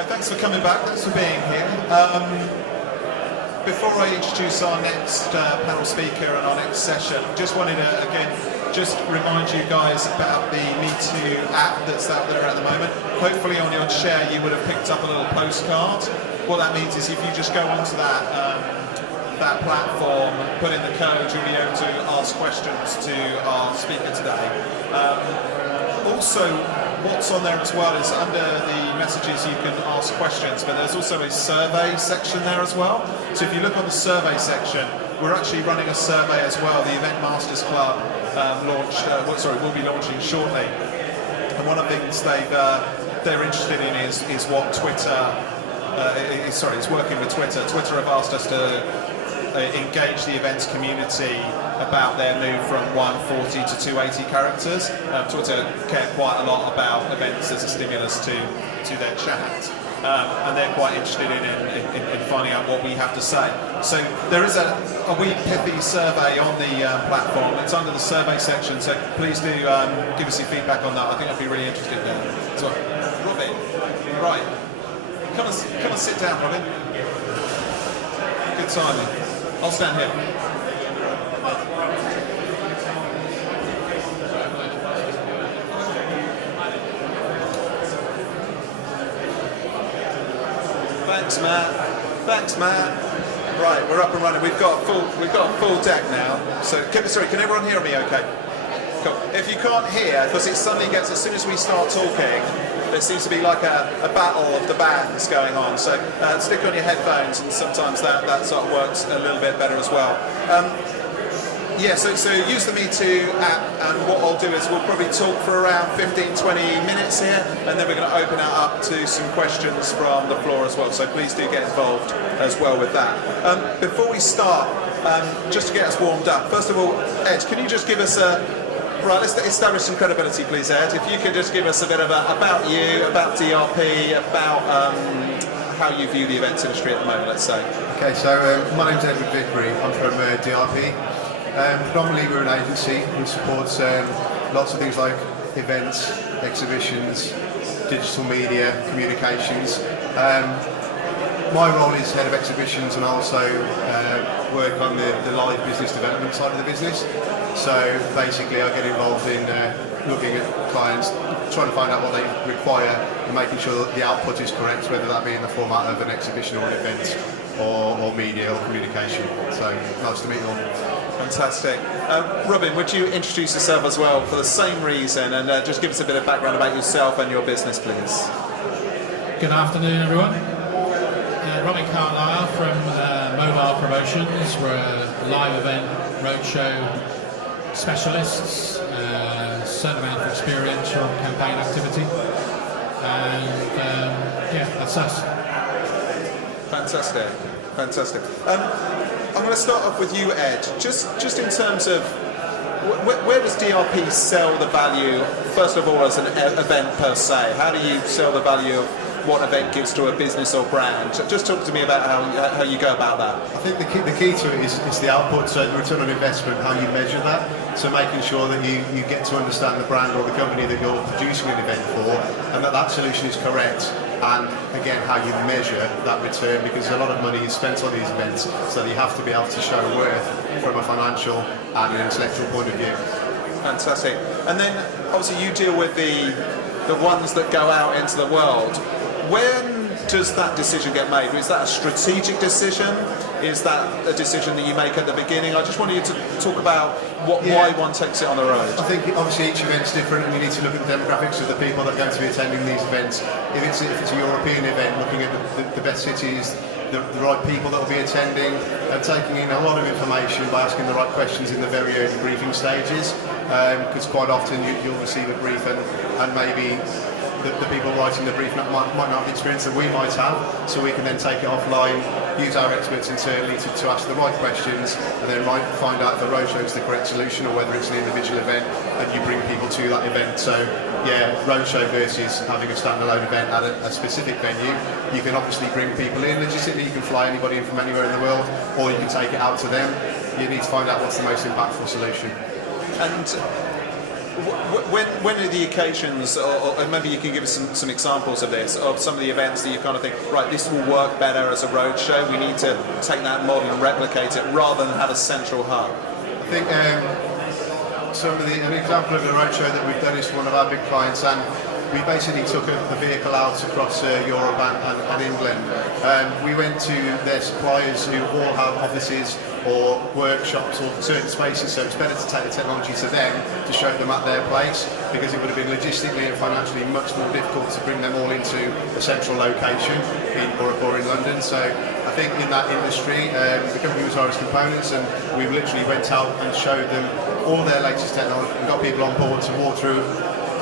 Right, thanks for coming back, thanks for being here. Before I introduce our next panel speaker and our next session, just wanted to, again, just remind you guys about the Me Too app that's out there at the moment. Hopefully on your chair you would have picked up a little postcard. What that means is if you just go onto that platform, put in the code, you'll be able to ask questions to our speaker today. Also, what's on there as well is under the messages you can ask questions, but there's also a survey section there as well. So if you look on the survey section, we're actually running a survey as well. The Event Masters Club will be launching shortly. And one of the things they're interested in is what Twitter, it's working with Twitter. Twitter have asked us to engage the events community about their move from 140 to 280 characters. Twitter care quite a lot about events as a stimulus to their chat, and they're quite interested in finding out what we have to say. So there is a wee pithy survey on the platform. It's under the survey section, so please do give us your feedback on that. I think I'd be really interested in that. So, Robin, right, come and sit down, Robin. Good timing. I'll stand here. Thanks, Matt. Right, we're up and running. We've got a full deck now. So, can everyone hear me? Okay. Cool. If you can't hear, because it suddenly gets, as soon as we start talking, there seems to be like a battle of the bands going on. So stick on your headphones, and sometimes that sort of works a little bit better as well. So use the Me Too app, and what I'll do is we'll probably talk for around 15-20 minutes here, and then we're going to open it up to some questions from the floor as well. So please do get involved as well with that. Before we start, just to get us warmed up, first of all, Ed, can you just give us Right, let's establish some credibility, please, Ed. If you could just give us a bit of about you, about DRP, about how you view the events industry at the moment, let's say. Okay, so my name's Edward Vickery. I'm from DRP. Predominantly we're an agency who supports lots of things like events, exhibitions, digital media, communications. My role is head of exhibitions, and I also work on the live business development side of the business. So basically I get involved in looking at clients, trying to find out what they require and making sure that the output is correct, whether that be in the format of an exhibition or an event or media or communication. So nice to meet you all. Fantastic. Robin, would you introduce yourself as well for the same reason, and just give us a bit of background about yourself and your business, please? Good afternoon, everyone. Robin Carlisle from Mobile Promotions. We're a live event roadshow specialists, certain amount of experience from campaign activity, and that's us. Fantastic. I'm going to start off with you, Ed. Just in terms of where does DRP sell the value, first of all, as an event per se? How do you sell the value of what event gives to a business or brand? Just talk to me about how you go about that. I think the key to it is the output, so the return on investment, how you measure that. So making sure that you get to understand the brand or the company that you're producing an event for, and that solution is correct. And again, how you measure that return, because a lot of money is spent on these events, so you have to be able to show worth from a financial and an intellectual point of view. Fantastic. And then obviously you deal with the ones that go out into the world. When does that decision get made? Is that a strategic decision? Is that a decision that you make at the beginning? I just wanted you to talk about why one takes it on the road. I think obviously each event's different, and you need to look at the demographics of the people that are going to be attending these events. If it's a European event, looking at the best cities, the right people that will be attending, and taking in a lot of information by asking the right questions in the very early briefing stages, because quite often you'll receive a brief and maybe the people writing the brief might not have the experience that we might have, so we can then take it offline, use our experts internally to ask the right questions, and then find out if the roadshow is the correct solution or whether it's an individual event, and you bring people to that event. So yeah, roadshow versus having a standalone event at a specific venue. You can obviously bring people in logistically, you can fly anybody in from anywhere in the world, or you can take it out to them. You need to find out what's the most impactful solution. And When are the occasions, or maybe you can give us some examples of this, of some of the events that you kind of think, right, this will work better as a roadshow, we need to take that model and replicate it rather than have a central hub? I think an example of a roadshow that we've done is for one of our big clients, and we basically took a vehicle out across Europe and England. We went to their suppliers who all have offices or workshops or certain spaces, so it's better to take the technology to them to show them at their place, because it would have been logistically and financially much more difficult to bring them all into a central location or in London. So I think in that industry, the company was Irish Components, and we literally went out and showed them all their latest technology and got people on board to walk through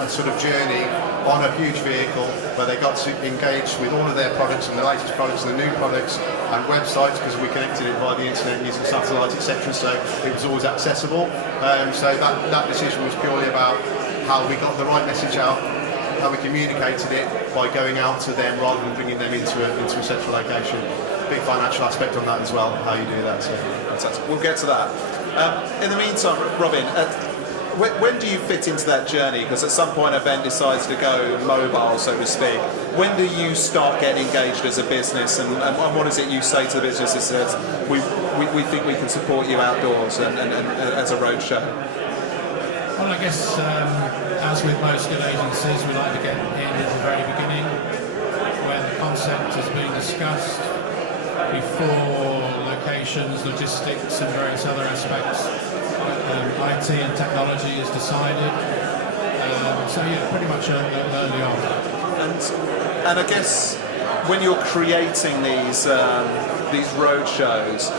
a sort of journey on a huge vehicle where they got to engage with all of their products and the latest products and the new products and websites, because we connected it via the internet using satellites, etc. So it was always accessible. So that decision was purely about how we got the right message out, how we communicated it by going out to them rather than bringing them into a central location. Big financial aspect on that as well, how you do that. So we'll get to that. In the meantime, Robin, when do you fit into that journey? Because at some point, a event decides to go mobile, so to speak. When do you start getting engaged as a business, and what is it you say to the business that says, we think we can support you outdoors and as a roadshow? Well, I guess as with most good agencies, we like to get in at the very beginning, where the concept is being discussed, before locations, logistics and various other aspects. IT and technology is decided. So yeah, pretty much early on. And I guess when you're creating these road shows,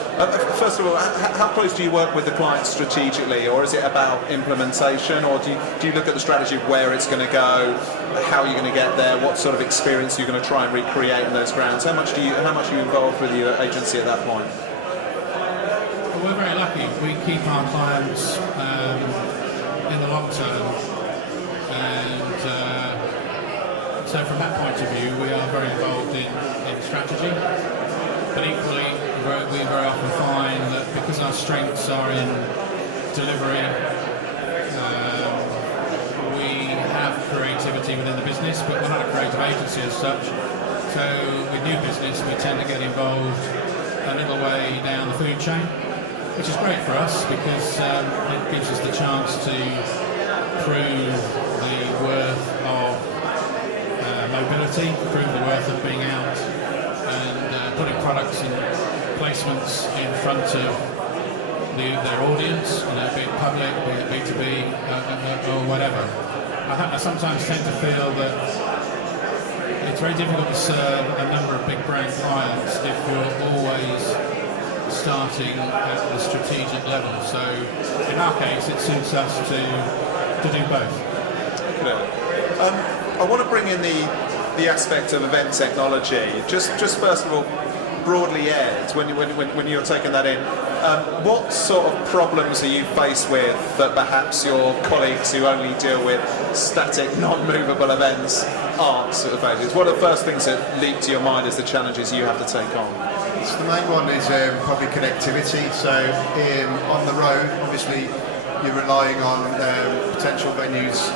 first of all, how close do you work with the client strategically, or is it about implementation, or do you look at the strategy of where it's going to go, how you're going to get there, what sort of experience you're going to try and recreate in those grounds? How much are you involved with your agency at that point? Well, we're very lucky. We keep our clients in the long term, and so from that point of view, we are very involved in strategy. But equally, we very often find that because our strengths are in delivery, we have creativity within the business, but we're not a creative agency as such. So with new business, we tend to get involved a little way down the food chain, which is great for us because it gives us the chance to prove the worth of mobility, prove the worth of being out and putting products and placements in front of their audience, be it public, be it B2B, or whatever. I sometimes tend to feel that it's very difficult to serve a number of big brand clients if you're always starting at the strategic level. So in our case, it suits us to do both. Okay. I want to bring in the aspect of event technology. Just first of all, broadly aired, when you're taking that in, what sort of problems are you faced with that perhaps your colleagues who only deal with static, non-movable events aren't sort of facing? What are the first things that leap to your mind as the challenges you have to take on? So the main one is probably connectivity. So on the road, obviously, you're relying on potential venues'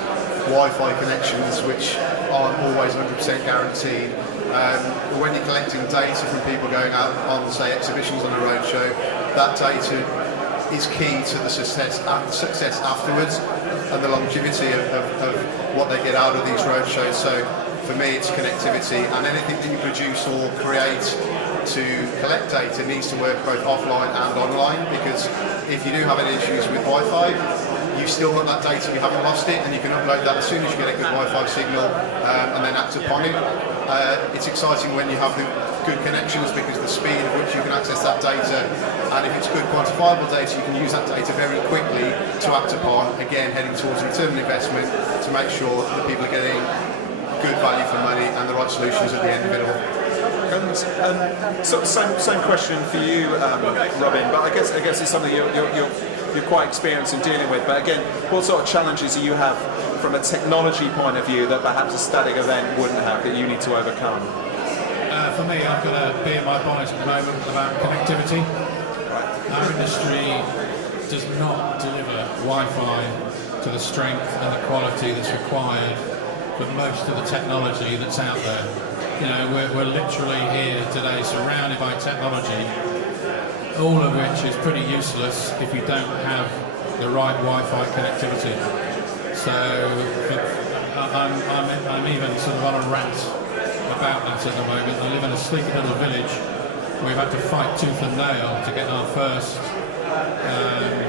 Wi-Fi connections, which aren't always 100% guaranteed. When you're collecting data from people going out on, say, exhibitions on a roadshow, that data is key to the success afterwards and the longevity of what they get out of these roadshows. So for me, it's connectivity, and anything that you produce or create to collect data needs to work both offline and online, because if you do have any issues with Wi-Fi, you've still got that data, you haven't lost it, and you can upload that as soon as you get a good Wi-Fi signal and then act upon it. It's exciting when you have the good connections, because the speed at which you can access that data, and if it's good quantifiable data, you can use that data very quickly to act upon, again heading towards return on investment to make sure that people are getting good value for money and the right solutions at the end of it all. And so same question for you, Robin, but I guess it's something you're quite experienced in dealing with. But again, what sort of challenges do you have from a technology point of view that perhaps a static event wouldn't have, that you need to overcome? For me, I've got a bee in my bonnet at the moment about connectivity. Our industry does not deliver Wi-Fi to the strength and the quality that's required for most of the technology that's out there. You know, we're literally here today surrounded by technology, all of which is pretty useless if you don't have the right Wi-Fi connectivity. So I'm even sort of on a rant about that at the moment. I live in a sleepy little village. We've had to fight tooth and nail to get our first, and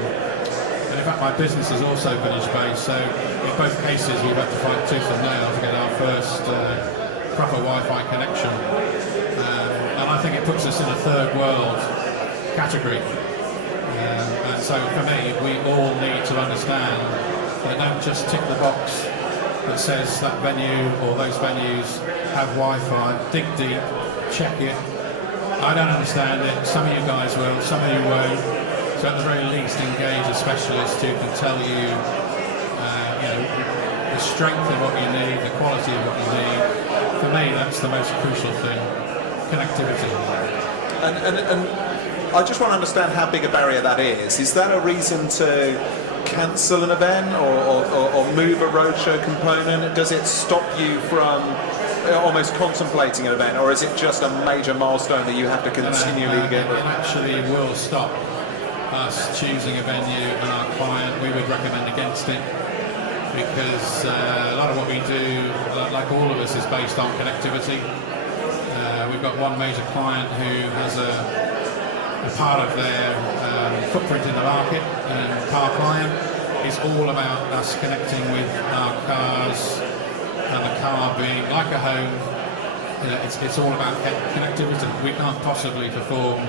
in fact my business is also village-based, so in both cases we've had to fight tooth and nail to get our first proper Wi-Fi connection. And I think it puts us in a third world category. And so for me, we all need to understand that don't just tick the box that says that venue or those venues have Wi-Fi, dig deep, check it. I don't understand it, some of you guys will, some of you won't. So at the very least engage a specialist who can tell you, you know, the strength of what you need, the quality of what you need. For me, that's the most crucial thing, connectivity. And I just want to understand how big a barrier that is. Is that a reason to cancel an event or move a roadshow component? Does it stop you from almost contemplating an event, or is it just a major milestone that you have to continually get? It actually will stop us choosing a venue, and our client, we would recommend against it, because a lot of what we do, like all of us, is based on connectivity. We've got one major client who has a part of their footprint in the market, and Carlisle is all about us connecting with our cars, and the car being like a home. You know, it's all about connectivity. We can't possibly perform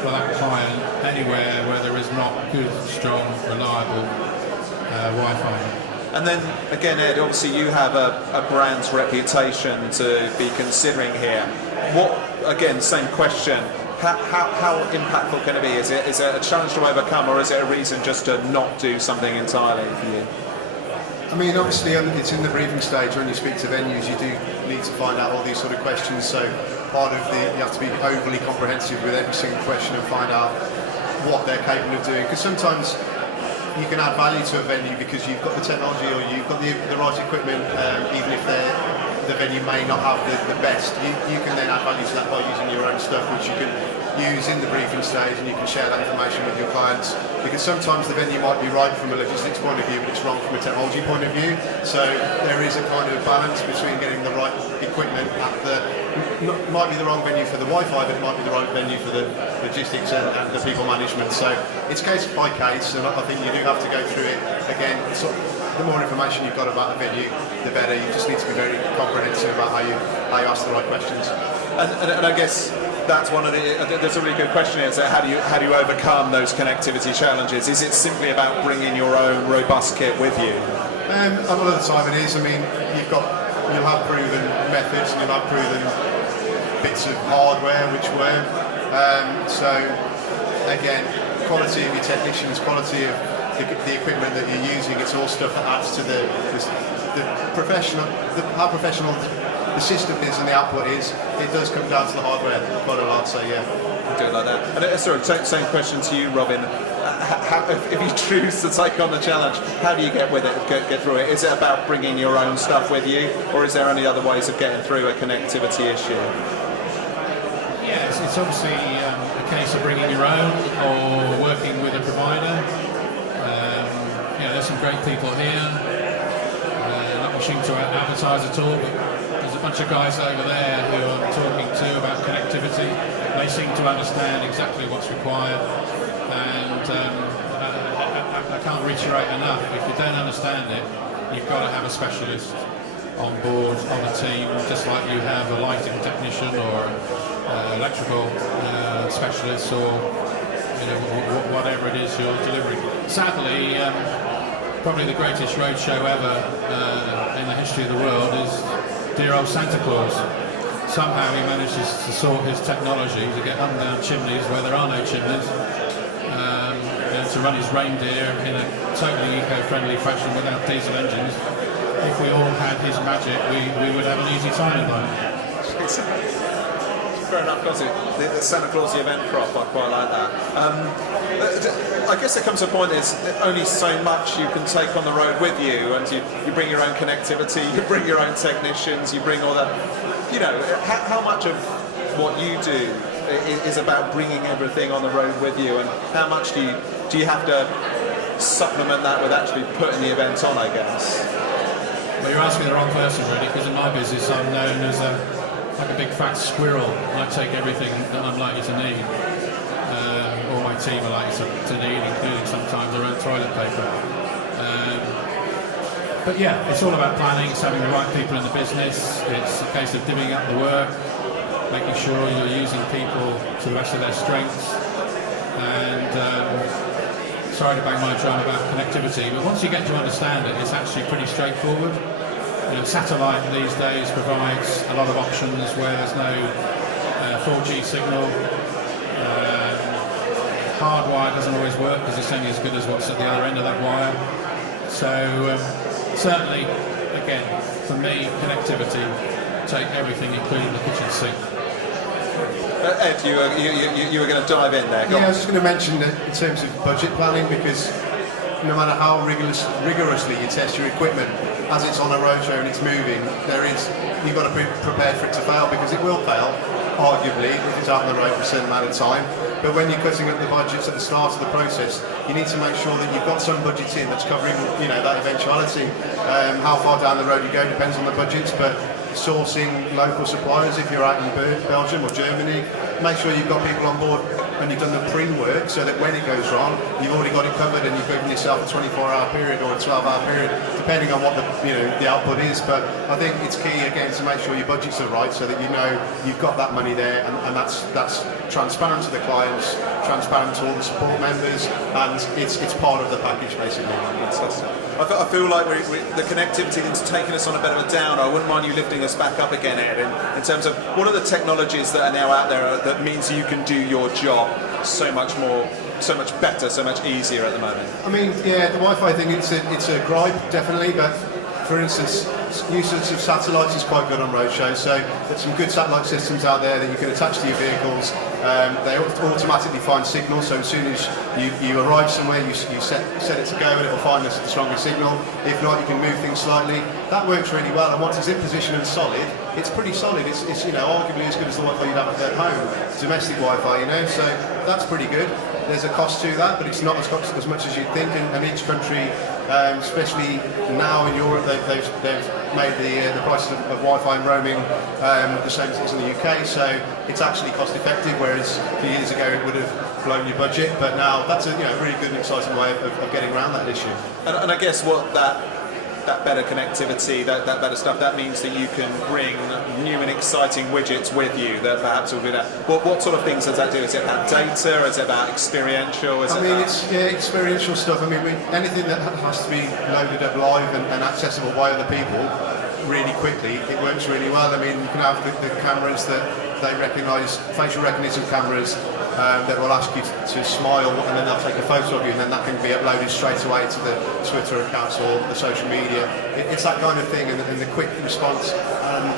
for that client anywhere where there is not good, strong, reliable Wi-Fi. And then again, Ed, obviously you have a brand's reputation to be considering here. What, again, same question. How impactful can it be? Is it a challenge to overcome, or is it a reason just to not do something entirely for you? I mean, obviously, it's in the briefing stage. When you speak to venues, you do need to find out all these sort of questions. So part of you have to be overly comprehensive with every single question and find out what they're capable of doing. Because sometimes you can add value to a venue because you've got the technology or you've got the right equipment, even if the venue may not have the best. You can then add value to that by using your own stuff, which you can use in the briefing stage, and you can share that information with your clients, because sometimes the venue might be right from a logistics point of view, but it's wrong from a technology point of view. So there is a kind of balance between getting the right equipment at might be the wrong venue for the Wi-Fi, but it might be the right venue for the logistics and the people management. So it's case by case, and I think you do have to go through it again. The more information you've got about a venue, the better. You just need to be very comprehensive about how you ask the right questions. And I guess that's one of there's a really good question here. So how do you overcome those connectivity challenges? Is it simply about bringing your own robust kit with you? A lot of the time it is. I mean, you'll have proven methods and you'll have proven bits of hardware which work. So again, quality of your technicians, quality of the equipment that you're using, it's all stuff that adds to the how professional the system is and the output is. It does come down to the hardware quite a lot, so yeah. Do it like that. And sorry, same question to you, Robin. If you choose to take on the challenge, how do you get with it, get through it? Is it about bringing your own stuff with you, or is there any other ways of getting through a connectivity issue? Yes, it's obviously a case of bringing your own or working with a provider. There's some great people here. Not wishing to advertise at all, but there's a bunch of guys over there who I'm talking to about connectivity. They seem to understand exactly what's required, and I can't reiterate enough. If you don't understand it, you've got to have a specialist on board on the team, just like you have a lighting technician or electrical specialist, or whatever it is you're delivering. Sadly, probably the greatest roadshow ever in the history of the world is dear old Santa Claus. Somehow he manages to sort his technology to get up and down chimneys where there are no chimneys, to run his reindeer in a totally eco-friendly fashion without diesel engines. If we all had his magic, we would have an easy time in life. fair enough, Gossie. The Santa Claus the event prop, I quite like that. I guess there comes a point, there's only so much you can take on the road with you, and you bring your own connectivity, you bring your own technicians, you bring all that. You know, how much of what you do is about bringing everything on the road with you, and how much do you have to supplement that with actually putting the event on, I guess? Well, you're asking the wrong person, really, because in my business I'm known as like a big fat squirrel. I take everything that I'm likely to need, or my team are likely to need, including sometimes their own toilet paper. But yeah, it's all about planning, it's having the right people in the business, it's a case of divvying up the work, making sure you're using people to the best of their strengths, and sorry to bang my drum about connectivity, but once you get to understand it, it's actually pretty straightforward. You know, satellite these days provides a lot of options where there's no 4G signal. Hardwire doesn't always work because it's only as good as what's at the other end of that wire. So certainly, again, for me, connectivity, take everything, including the kitchen sink. Ed, you were going to dive in there. Yeah, I was just going to mention that in terms of budget planning, because no matter how rigorously you test your equipment, as it's on a roadshow and it's moving, you've got to be prepared for it to fail, because it will fail, arguably, if it's out on the road for a certain amount of time. But when you're cutting up the budgets at the start of the process, you need to make sure that you've got some budget in that's covering, you know, that eventuality. How far down the road you go depends on the budgets, but sourcing local suppliers, if you're out in Belgium or Germany, make sure you've got people on board and you've done the pre-work so that when it goes wrong, you've already got it covered and you've given yourself a 24-hour period or a 12-hour period, depending on what the output is. But I think it's key again to make sure your budgets are right so that you know you've got that money there, and that's transparent to the clients, transparent to all the support members, and it's part of the package basically. I feel like the connectivity is taking us on a bit of a downer. I wouldn't mind you lifting us back up again, Ed, in terms of what are the technologies that are now out there that means you can do your job so much more, so much better, so much easier at the moment? I mean, yeah, the Wi-Fi thing, it's a gripe, definitely, but for instance, usage of satellites is quite good on roadshows, so there's some good satellite systems out there that you can attach to your vehicles. They automatically find signals, so as soon as you arrive somewhere, you set it to go and it will find the strongest signal. If not, you can move things slightly. That works really well, and once it's in position and solid, it's pretty solid. It's you know, arguably as good as the Wi-Fi you'd have at home, domestic Wi-Fi, you know, so that's pretty good. There's a cost to that, but it's not as much as you'd think, and each country, especially now in Europe, they've made the prices of Wi-Fi and roaming the same as in the UK, so it's actually cost effective, whereas a few years ago it would have blown your budget, but now that's a really good and exciting way of getting around that issue. And I guess what that better connectivity, that better stuff, that means that you can bring new and exciting widgets with you that perhaps will be that. What sort of things does that do? Is it about data? Is it about experiential? It's experiential stuff. I mean, anything that has to be loaded up live and accessible by other people really quickly, it works really well. I mean, you can have the cameras that they recognise, facial recognition cameras, that will ask you to smile, and then they'll take a photo of you, and then that can be uploaded straight away to the Twitter accounts or the social media. It's that kind of thing, and the quick response, and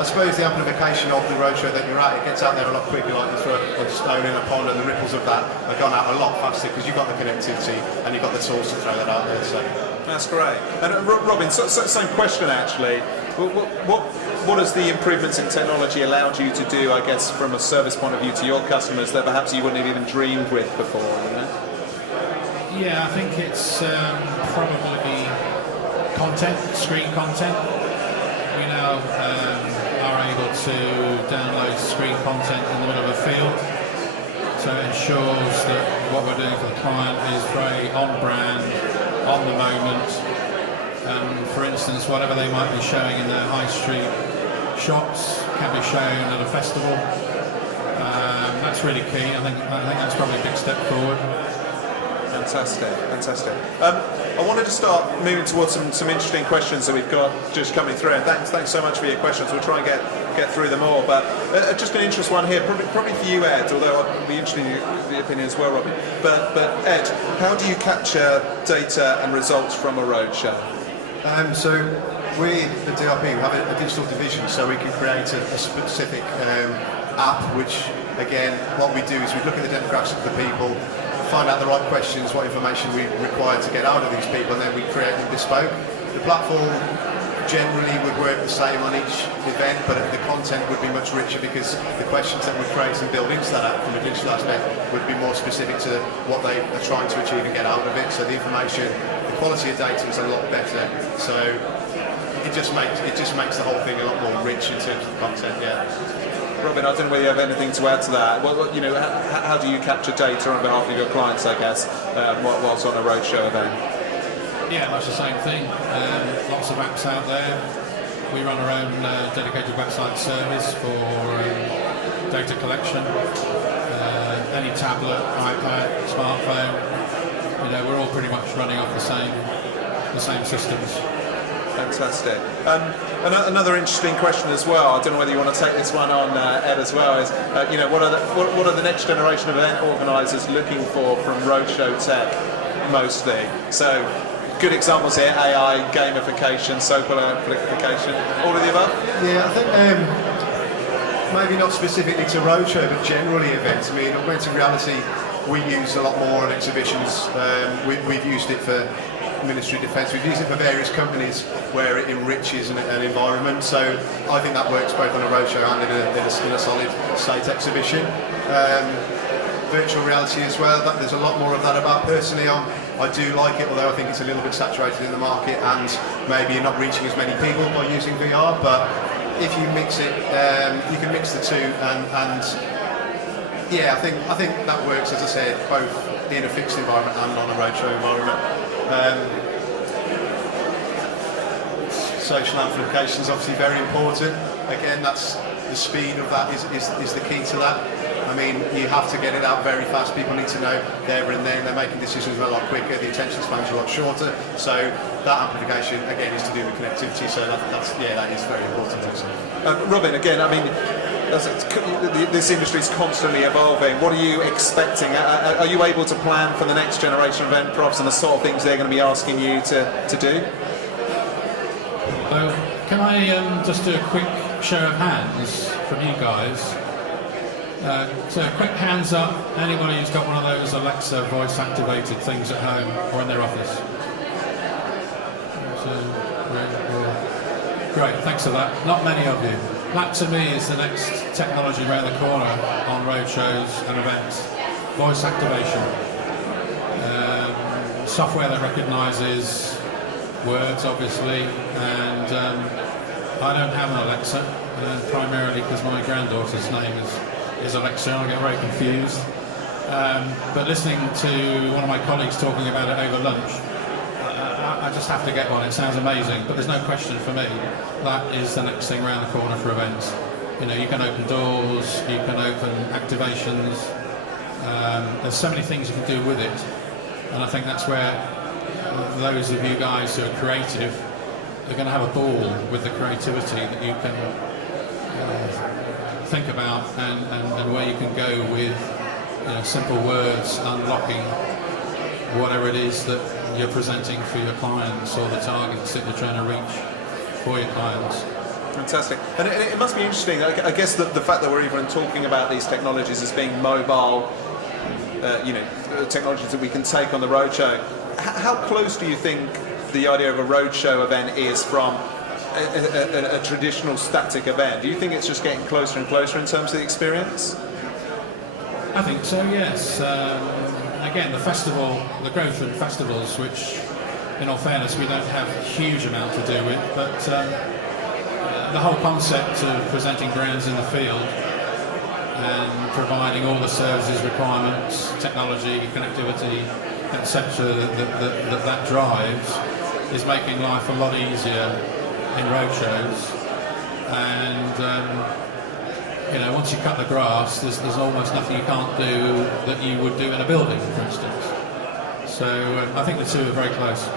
I suppose the amplification of the roadshow that you're at, it gets out there a lot quicker, like you throw a stone in a pond and the ripples of that are gone out a lot faster because you've got the connectivity and you've got the tools to throw that out there. So. That's great. And Robin, same question actually. What has the improvements in technology allowed you to do, I guess, from a service point of view to your customers that perhaps you wouldn't have even dreamed with before? You know? Yeah, I think it's probably content, screen content. We now are able to download screen content in the middle of a field, so it ensures that what we're doing for the client is very on brand, on the moment. For instance, whatever they might be showing in their high street shops can be shown at a festival. That's really key. I think that's probably a big step forward. Fantastic. I wanted to start moving towards some interesting questions that we've got just coming through. And thanks so much for your questions. We'll try and get through them all. But just an interesting one here, probably for you, Ed. Although I'd be interested in the opinion as well, Robin. But Ed, how do you capture data and results from a roadshow? So we at DRP we have a digital division, so we can create a specific app, which again, what we do is we look at the demographics of the people, find out the right questions, what information we require to get out of these people, and then we create them bespoke. The platform generally would work the same on each event, but the content would be much richer because the questions that we create and build into that app from a digital aspect would be more specific to what they are trying to achieve and get out of it. So the information, the quality of data is a lot better. So it just makes the whole thing a lot more rich in terms of content. Yeah. Robin, I don't know whether you have anything to add to that. Well, you know, how do you capture data on behalf of your clients, I guess, whilst on a roadshow event? Yeah, much the same thing. Lots of apps out there. We run our own dedicated website service for data collection. Any tablet, iPad, smartphone, you know, we're all pretty much running off the same systems. Fantastic. Another interesting question as well. I don't know whether you want to take this one on, Ed, as well. Is you know, what are the next generation of event organisers looking for from roadshow tech, mostly? So, good examples here: AI, gamification, social amplification, all of the above. Yeah, I think maybe not specifically to roadshow, but generally events. I mean, augmented reality we use a lot more on exhibitions. We've used it for Ministry of Defence. We've used it for various companies where it enriches an environment. So I think that works both on a roadshow and in a solid state exhibition. Virtual reality as well. There's a lot more of that about. Personally, I do like it, although I think it's a little bit saturated in the market and maybe you're not reaching as many people by using VR. But if you mix it, you can mix the two, and yeah, I think that works. As I said, both in a fixed environment and on a roadshow environment. Social amplification is obviously very important. Again, that's the speed of that is the key to that. I mean, you have to get it out very fast. People need to know there and then. They're making decisions a lot quicker. The attention spans are a lot shorter. So that amplification again is to do with connectivity. So that is very important also. Robin, again, I mean, this industry is constantly evolving. What are you expecting? Are you able to plan for the next generation of event profs and the sort of things they're going to be asking you to do? Can I just do a quick show of hands from you guys? So quick hands up, anybody who's got one of those Alexa voice activated things at home or in their office? 1, 2, 3, 4. Great, thanks for that. Not many of you. That to me is the next technology around the corner on roadshows and events. Voice activation. Software that recognises words, obviously, and I don't have an Alexa, primarily because my granddaughter's name is Alexa and I get very confused. But listening to one of my colleagues talking about it over lunch, I just have to get one. It sounds amazing, but there's no question for me that is the next thing around the corner for events. You know, you can open doors, you can open activations. There's so many things you can do with it, and I think that's where those of you guys who are creative are going to have a ball with the creativity that you can think about and where you can go with, you know, simple words unlocking whatever it is that you're presenting for your clients or the targets that you're trying to reach for your clients. Fantastic. And it must be interesting, I guess, the fact that we're even talking about these technologies as being mobile, you know, technologies that we can take on the roadshow. How close do you think the idea of a roadshow event is from a traditional static event? Do you think it's just getting closer and closer in terms of the experience? I think so, yes. Again, the growth in festivals, which, in all fairness, we don't have a huge amount to do with, but the whole concept of presenting brands in the field and providing all the services, requirements, technology, connectivity, etc. that drives is making life a lot easier in roadshows. And you know, once you cut the grass, there's almost nothing you can't do that you would do in a building, for instance. So I think the two are very close.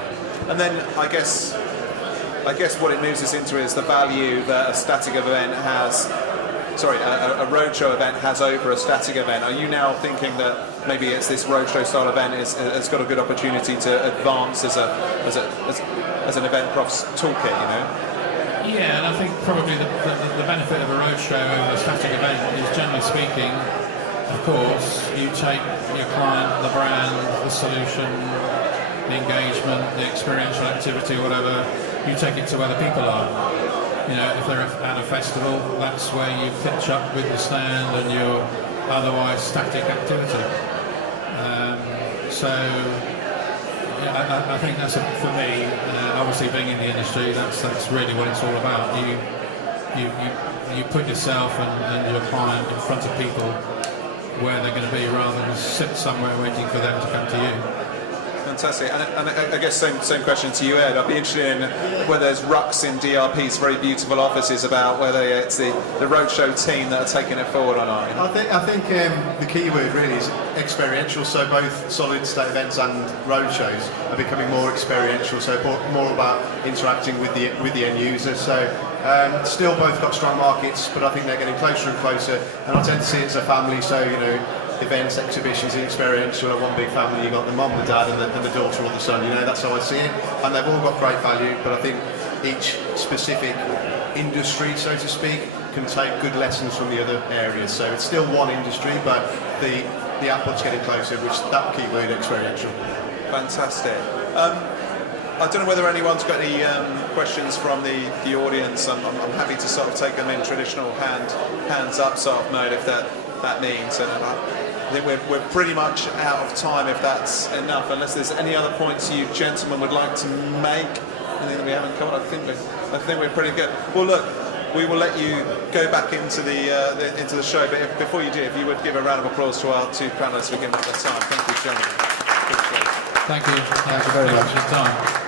And then I guess what it moves us into is the value that a static event has a roadshow event has over a static event, are you now thinking that maybe it's this roadshow style event has got a good opportunity to advance as an event prof's toolkit, you know? Yeah, and I think probably the benefit of a roadshow over a static event is, generally speaking, of course, you take your client, the brand, the solution, the engagement, the experiential activity, whatever, you take it to where the people are. You know, if they're at a festival, that's where you pitch up with the stand and your otherwise static activity. So, yeah, I think that's, for me, obviously being in the industry, that's really what it's all about. You put yourself and your client in front of people where they're going to be, rather than sit somewhere waiting for them to come to you. Fantastic. And I guess same question to you, Ed. I'd be interested in whether there's rucks in DRP's very beautiful offices about whether it's the roadshow team that are taking it forward or not. I think the key word really is experiential. So both solid state events and roadshows are becoming more experiential. So more about interacting with the end user. So still both got strong markets, but I think they're getting closer and closer. And I tend to see it as a family. So events, exhibitions, and experiential are one big family. You've got the mum, the dad, and the daughter or the son. That's how I see it. And they've all got great value, but I think each specific industry, so to speak, can take good lessons from the other areas. So it's still one industry, but the output's getting closer, which that keyword, experiential. Fantastic. I don't know whether anyone's got any questions from the audience. I'm happy to sort of take them in traditional hands up sort of mode, if that means. And I think we're pretty much out of time, if that's enough, unless there's any other points you gentlemen would like to make. Anything that we haven't covered? I think we're pretty good. Well, look, we will let you go back into the show, but before you do, if you would give a round of applause to our two panelists for giving us their time. Thank you, gentlemen. Appreciate it. Thank you. Thank you very much for your time.